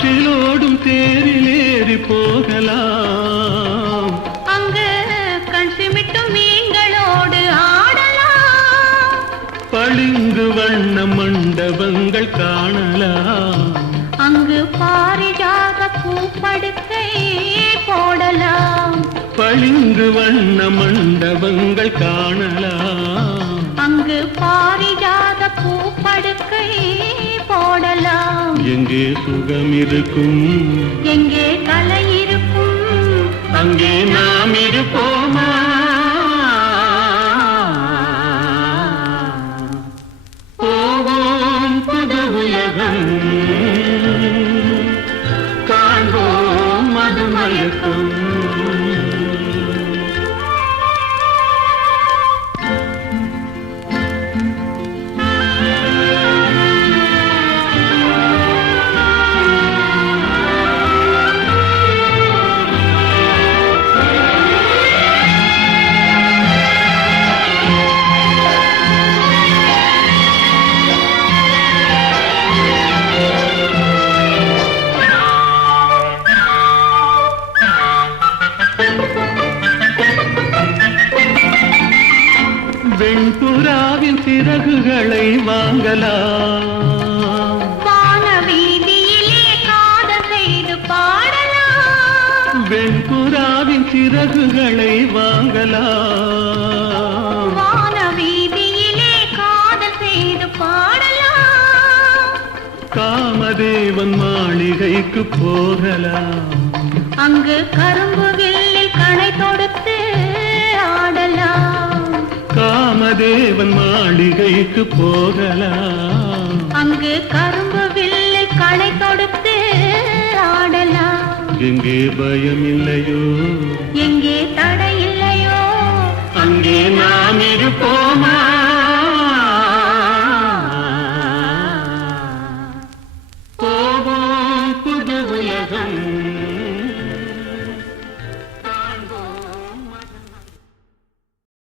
ஆற்றிலோடும் தேரில் ஏறி போகலாம். அங்கு கண் சிமிட்டும் மீன்களோடு ஆடலாம். பளிங்கு வண்ண மண்டபங்கள் காணலாம். அங்கு பாரிஜாத பூப்படுக்கை போடலாம். பளிங்கு வண்ண மண்டபங்கள் காணலாம். அங்கு பாரிஜாத பூப்படுக்கை போடலாம். எங்கே சுகம் இருக்கும், எங்கே கலை இருக்கும், அங்கே நாம் இருப்போமா? போவோம் புது உலகம், காண்போம் மதுமயக்கம். வெண்புறாவின் சிறகுகளை வாங்கலாம். வான வீதியிலே காதல் செய்து பாடலாம். வெண்புறாவின் சிறகுகளை வாங்கலாம். வான வீதியிலே காதல் செய்து பாடலாம். காமதேவன் மாளிகைக்கு போகலாம். அங்கு கரும்பு வில்லில் கணை தொடுத்து ஆடலாம். காமதேவன் மாளிகைக்கு போகலாம். அங்கு கரும்பு வில்லில் கணை தொடுத்து ஆடலாம். எங்கே பயம் இல்லையோ, எங்கே தடை இல்லையோ, அங்கே நாம் இருப்போமா? போவோம் புது உலகம்,